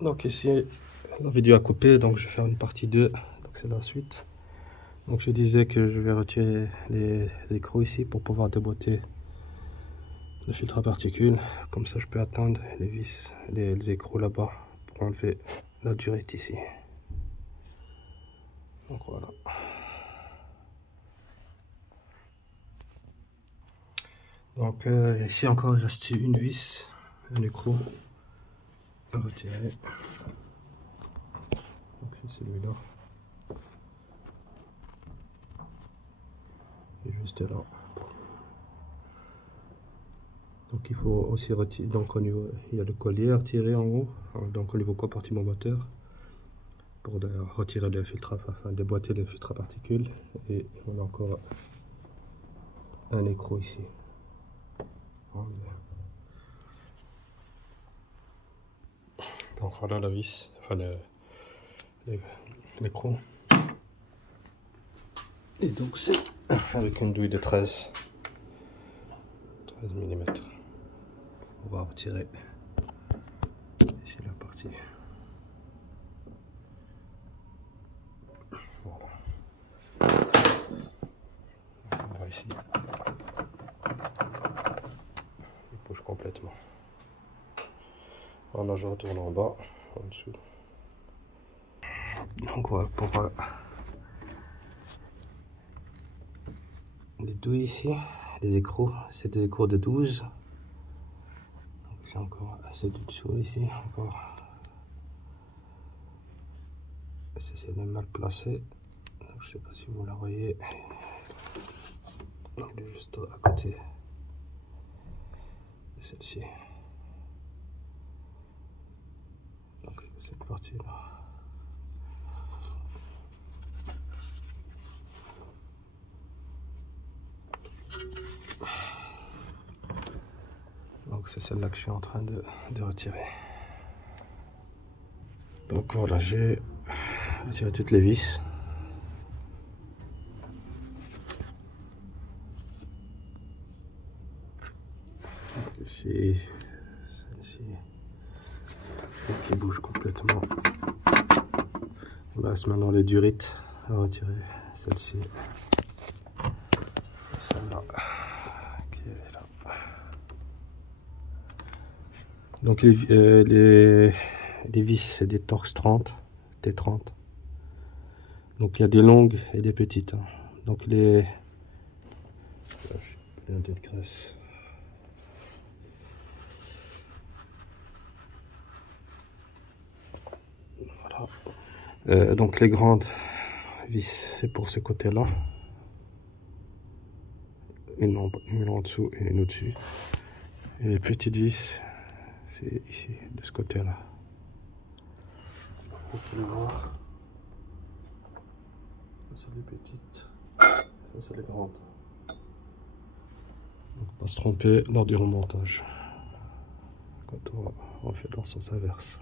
Donc ici, la vidéo a coupé, donc je vais faire une partie 2, donc c'est la suite. Donc je disais que je vais retirer les écrous ici pour pouvoir déboîter le filtre à particules. Comme ça je peux atteindre les vis, les écrous là-bas pour enlever la durite ici. Donc voilà. Donc ici encore il reste une vis, un écrou à retirer. Donc c'est celui-là. Et juste là. Donc il faut aussi retirer, donc au niveau, il y a le collier à retirer en haut, donc au niveau compartiment moteur, pour retirer le filtre, enfin déboîter le filtre à particules. Et on a encore un écrou ici. Donc voilà la vis, enfin l'écrou. Et donc c'est avec une douille de 13 mm. On va retirer ici la partie. Voilà. On va ici. Il bouge complètement. Voilà, je retourne en bas, en dessous. Donc voilà pour les douilles ici, les écrous, c'est des écrous de 12. J'ai encore assez de dessous ici, encore. C'est même mal placé, donc, je sais pas si vous la voyez. Il est juste à côté de celle-ci. Donc cette partie là. Donc c'est celle-là que je suis en train de retirer. Donc voilà, j'ai retiré toutes les vis. Donc ici, celle-ci, qui bouge complètement. Il me reste maintenant les durites à retirer. Celle-ci, celle-là, qui est là. Donc les vis, c'est des Torx 30, T30. Donc il y a des longues et des petites. Hein. Donc les un peu de graisse. Voilà. Donc les grandes vis, c'est pour ce côté-là. Une en dessous et une au-dessus. Et les petites vis, c'est ici, de ce côté-là. On peut les voir. Ça c'est les petites, ça c'est les grandes. Donc pas se tromper lors du remontage. Quand on fait dans le sens inverse.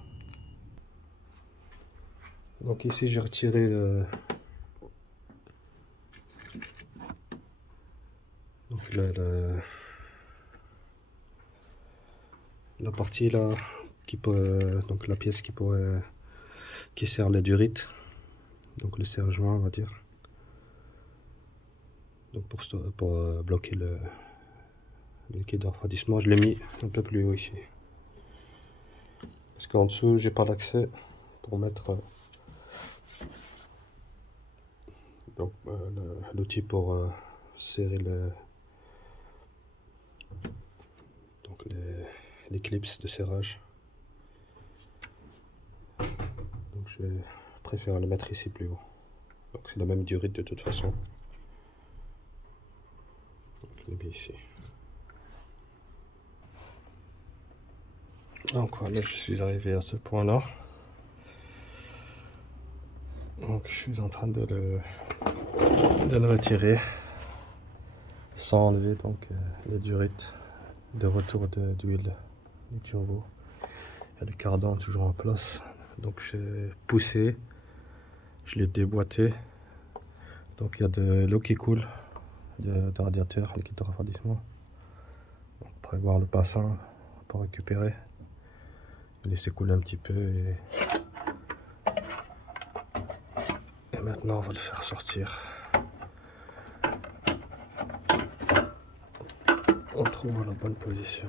Donc ici j'ai retiré donc la partie là qui peut, donc la pièce qui sert la durite, donc le serre-joint on va dire, donc pour bloquer le liquide de refroidissement. Je l'ai mis un peu plus haut ici parce qu'en dessous j'ai pas d'accès pour mettre donc l'outil pour serrer donc les clips de serrage. Donc je préfère le mettre ici plus haut. Donc c'est la même durite de toute façon. Donc je l'ai mis ici. Donc voilà, je suis arrivé à ce point là. Donc je suis en train de le retirer sans enlever donc les durites de retour d'huile du turbo. Il y a le cardan toujours en place. Donc j'ai poussé, je l'ai déboîté. Donc il y a de l'eau qui coule de radiateur, liquide de refroidissement. Donc, pour voir le bassin pour récupérer. laisser couler un petit peu et maintenant on va le faire sortir. On trouve la bonne position.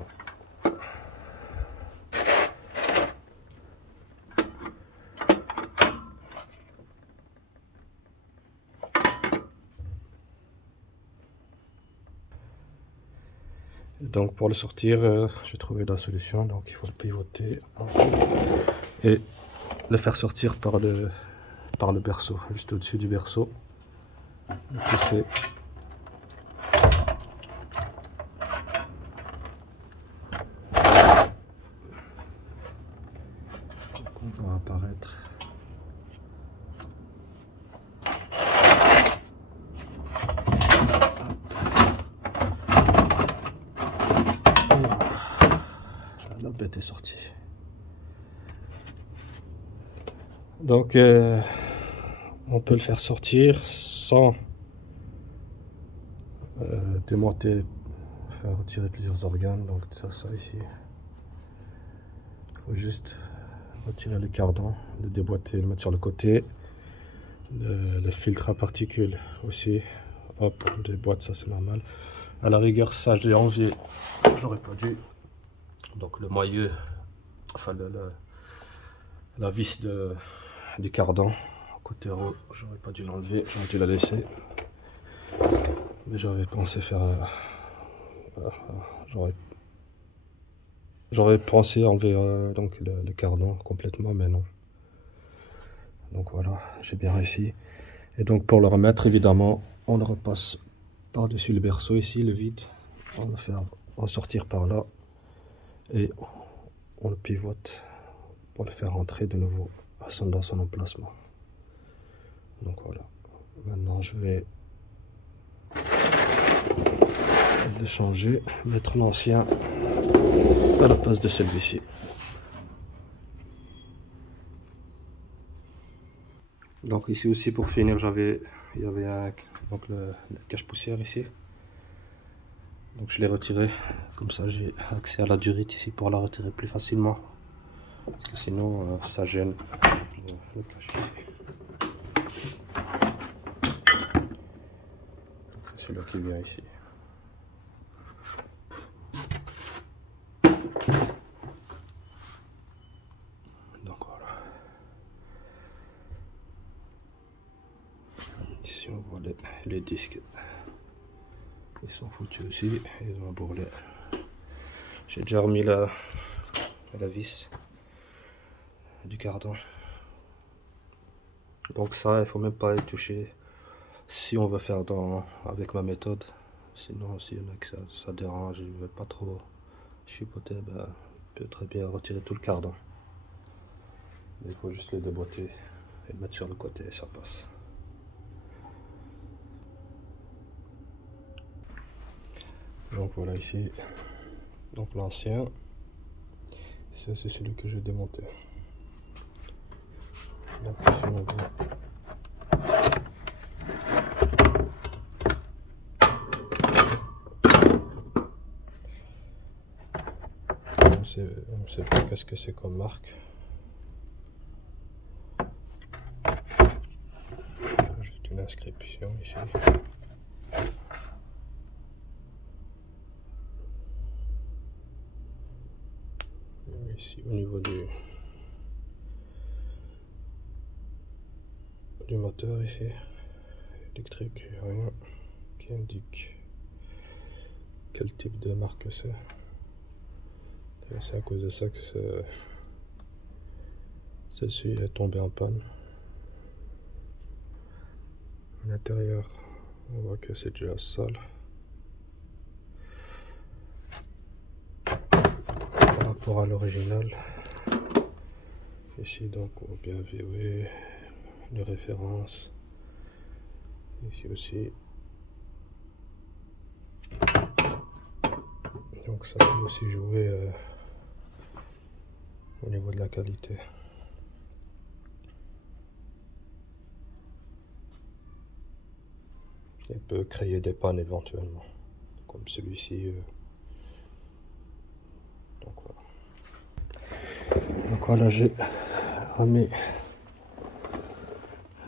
Donc pour le sortir, j'ai trouvé la solution. Donc il faut le pivoter et le faire sortir par le berceau, juste au-dessus du berceau. Le pousser. Donc on va apparaître. La bête est sortie. Donc on peut le faire sortir sans démonter, faire retirer plusieurs organes. Donc ça ici, il faut juste retirer le cardan, le déboîter, le mettre sur le côté. Le filtre à particules aussi, hop, on déboîte, ça c'est normal. À la rigueur, ça je l'ai enlevé, j'aurais pas dû. Donc le moyeu, enfin la vis du cardan côté haut, j'aurais pas dû l'enlever, j'aurais dû la laisser. Mais j'avais pensé faire, j'aurais pensé enlever donc le cardan complètement, mais non. Donc voilà, j'ai bien réussi. Et donc pour le remettre, évidemment, on le repasse par-dessus le berceau ici, le vide. On va le faire en sortir par là. Et on le pivote pour le faire rentrer de nouveau dans son emplacement. Donc voilà. Maintenant je vais le changer, mettre l'ancien à la place de celui-ci. Donc ici aussi pour finir, il y avait donc le cache-poussière ici. Donc je l'ai retiré, comme ça j'ai accès à la durite ici pour la retirer plus facilement. Parce que sinon ça gêne. Le cache ici. C'est celui-là qui vient ici. Donc voilà. Ici on voit les disques. Ils sont foutus aussi, ils ont bourrelé. J'ai déjà remis la vis du cardan. Donc ça, il faut même pas y toucher si on veut faire avec ma méthode. Sinon, s'il y en a que ça dérange, je ne veux pas trop chipoter, ben, on peut très bien retirer tout le cardan. Mais il faut juste le déboîter et le mettre sur le côté et ça passe. Donc voilà ici, donc l'ancien, ça c'est celui que j'ai démonté. Donc ici on voit on ne sait pas qu'est-ce que c'est comme marque. Juste une inscription ici. Ici au niveau du moteur ici, électrique, rien qui indique quel type de marque c'est. C'est à cause de ça que celle-ci est tombée en panne. À l'intérieur, on voit que c'est déjà sale. Par rapport à l'original, ici donc on voit bien VW, les références. Ici aussi. Donc ça peut aussi jouer au niveau de la qualité. Il peut créer des pannes éventuellement, comme celui-ci. Donc voilà. Donc voilà, j'ai remis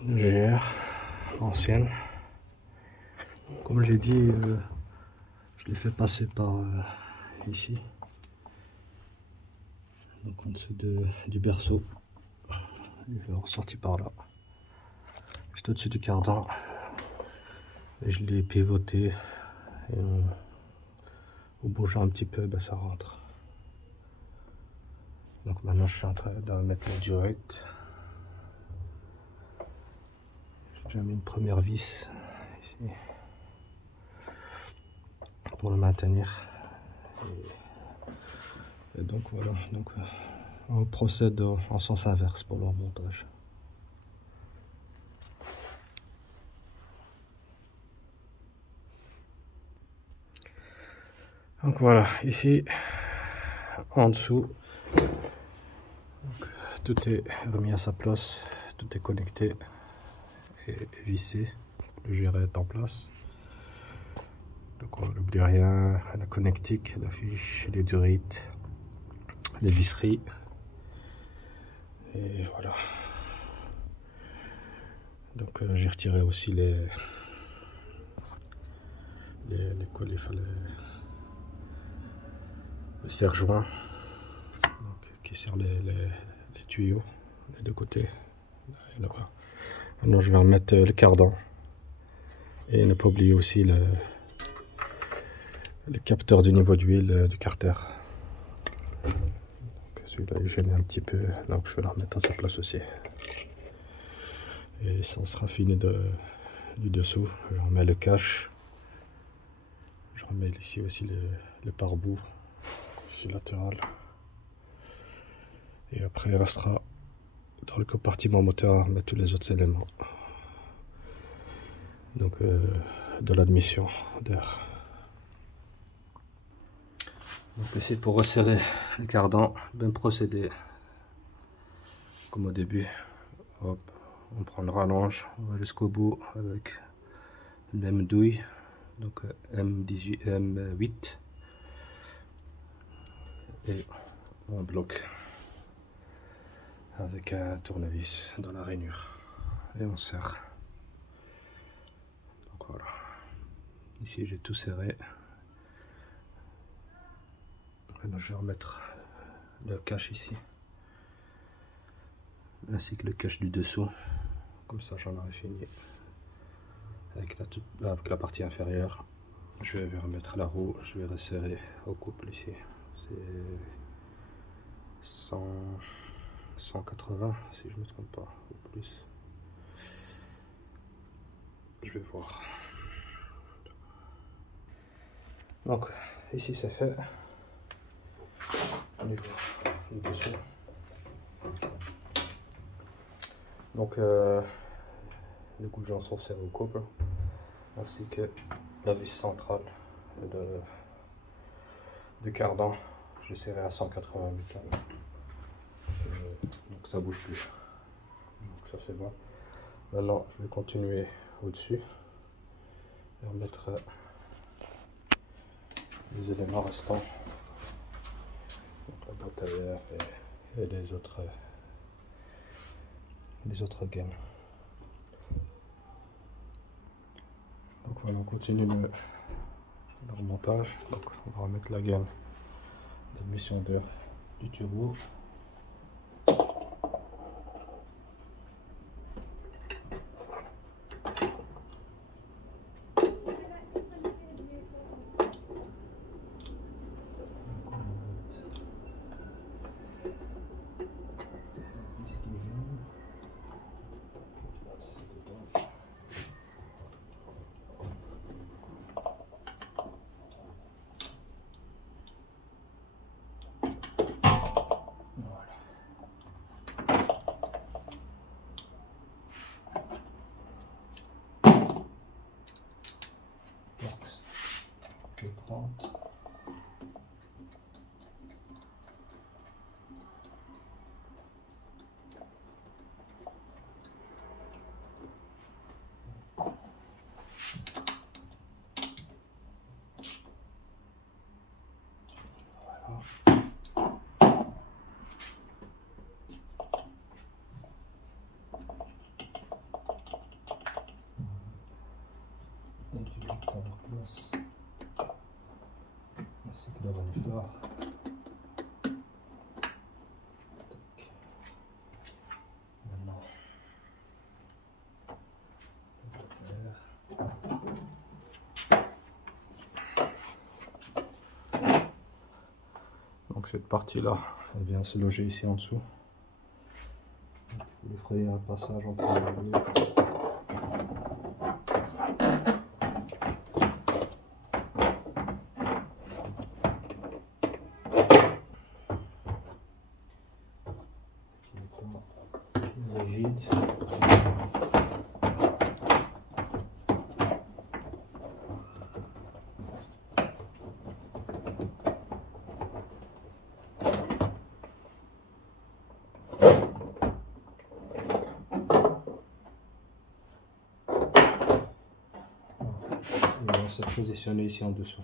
le GR ancienne. Comme j'ai dit, je l'ai fait passer par ici, donc en dessous du berceau. Il est ressorti par là, juste au-dessus du cardan, et je l'ai pivoté, et en bougeant un petit peu, ben, ça rentre. Donc maintenant je suis en train de remettre la durite. J'ai déjà mis une première vis ici pour le maintenir. Et donc voilà, donc on procède en sens inverse pour le remontage. Donc voilà, ici en dessous, donc, tout est remis à sa place, tout est connecté et vissé, le GR est en place. Donc on n'oublie rien, la connectique, la fiche, les durites, les visseries. Et voilà. Donc j'ai retiré aussi les collets, enfin le serre-joint qui sert les tuyaux des deux côtés. Et là. Maintenant je vais remettre le cardan. Et ne pas oublier aussi le capteur du niveau d'huile du carter. Celui-là est gêné un petit peu, donc je vais le remettre à sa place aussi. Et ça sera fini du dessous. Je remets le cache. Je remets ici aussi le pare-boue, ici latéral. Et après il restera dans le compartiment moteur à remettre tous les autres éléments. Donc de l'admission d'air. Donc ici pour resserrer le cardan, même procédé comme au début. Hop, on prend le rallonge, on va jusqu'au bout avec le même douille, donc M18, M8, et on bloque avec un tournevis dans la rainure et on serre. Donc voilà, ici j'ai tout serré. Maintenant je vais remettre le cache ici, ainsi que le cache du dessous, comme ça j'en aurai fini avec la partie inférieure. Je vais remettre la roue, je vais resserrer au couple ici, c'est 180 si je ne me trompe pas, ou plus, je vais voir. Donc ici c'est fait, au niveau du dessous. Donc les goujons sont serrés au couple, ainsi que la vis centrale du cardan, j'ai serré à 188 là. Donc ça bouge plus, donc ça c'est bon. Maintenant je vais continuer au-dessus et remettre les éléments restants, donc la boîte à air et les autres gaines. Donc voilà, on continue le remontage. Donc on va remettre la gaine d'admission d'air du turbo. cette partie-là, elle vient se loger ici en dessous. Vous lui ferez un passage entre les deux. Rigide. Il va se positionner ici en dessous.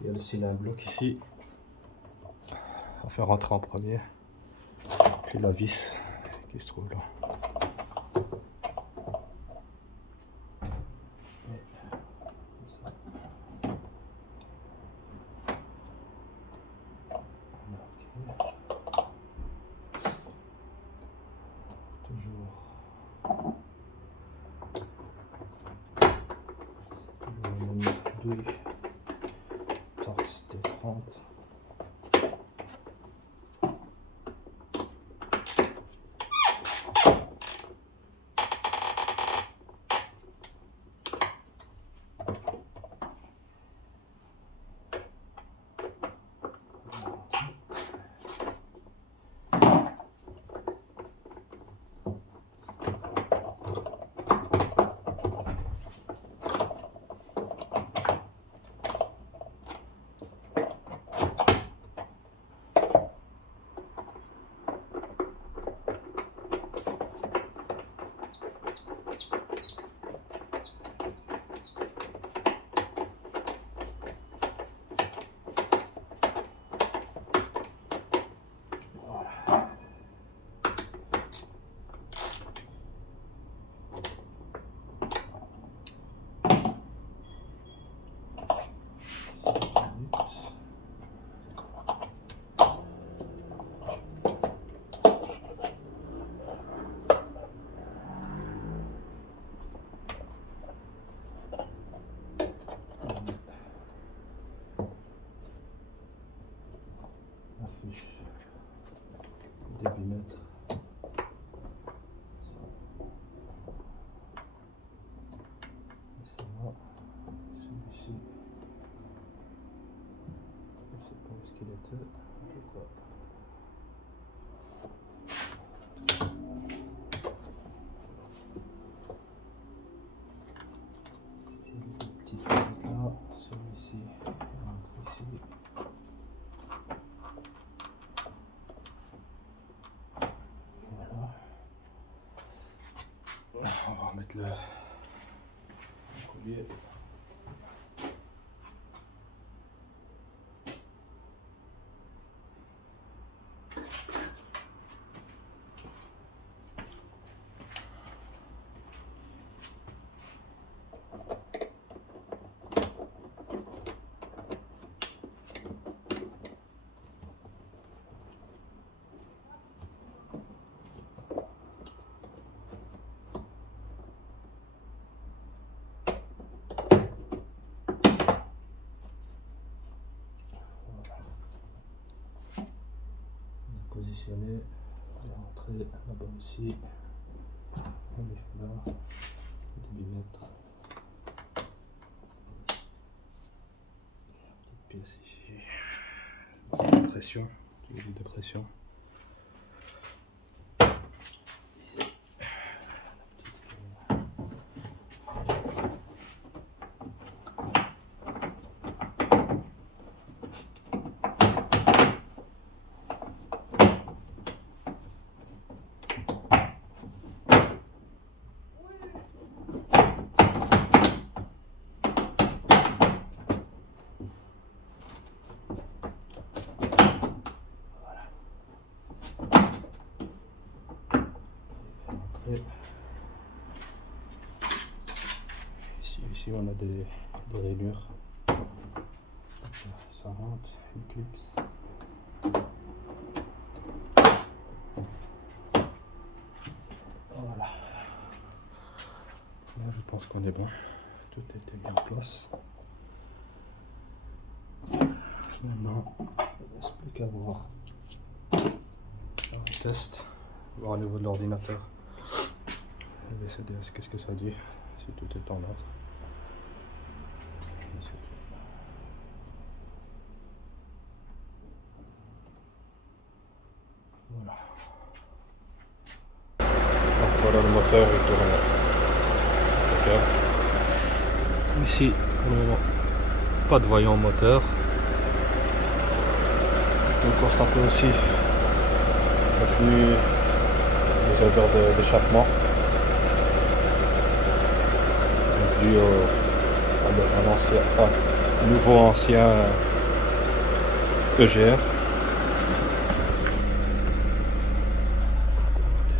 Il y a le cylindre bloc ici à faire rentrer en premier, puis la vis qui se trouve là. Douille. Torse T30. Débitmètre. Ça va. Celui-ci, je sais pas où est-ce qu'il était. Pourquoi? C'est le petit truc là. Celui-ci rentre ici. On va remettre le collier. Positionner, on va rentrer là-bas aussi, on lève là, débitmètre, petite pièce ici, de pression, de pression. Et ici on a des rainures. Ça rentre, une clips. Voilà. Là je pense qu'on est bon. Tout était bien en place. Maintenant, il ne reste plus qu'à voir un test, voir au niveau de l'ordinateur. VCDS, qu'est-ce que ça dit, si tout est en ordre. Voilà. Donc voilà, le moteur il tourne. Ici, pour le moment, pas de voyant moteur. Vous constatez aussi les odeurs d'échappement dû au nouveau ancien EGR.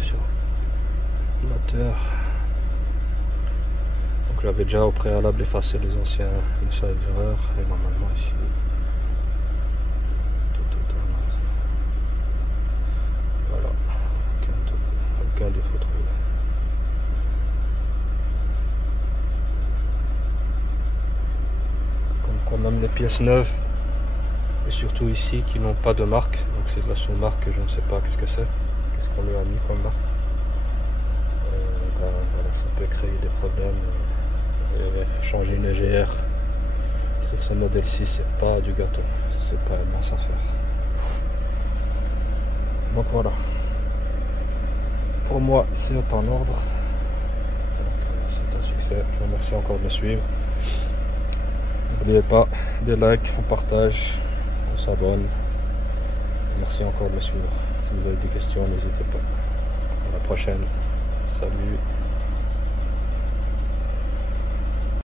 Sur le moteur. Donc j'avais déjà au préalable effacé les anciens messages d'erreur et normalement ici tout est en ordre. Voilà, aucun défaut trouvé. Comme même les pièces neuves et surtout ici qui n'ont pas de marque, donc c'est de la sous-marque, je ne sais pas qu'est-ce que c'est, qu'est-ce qu'on lui a mis comme marque. Ben, voilà, ça peut créer des problèmes. Et changer une EGR sur ce modèle-ci, c'est pas du gâteau, c'est pas une mince affaire. Donc voilà, pour moi c'est en ordre, c'est un succès. Je vous remercie encore de me suivre. N'oubliez pas des likes, on partage, on s'abonne. Merci encore de me suivre. Si vous avez des questions, n'hésitez pas. À la prochaine. Salut.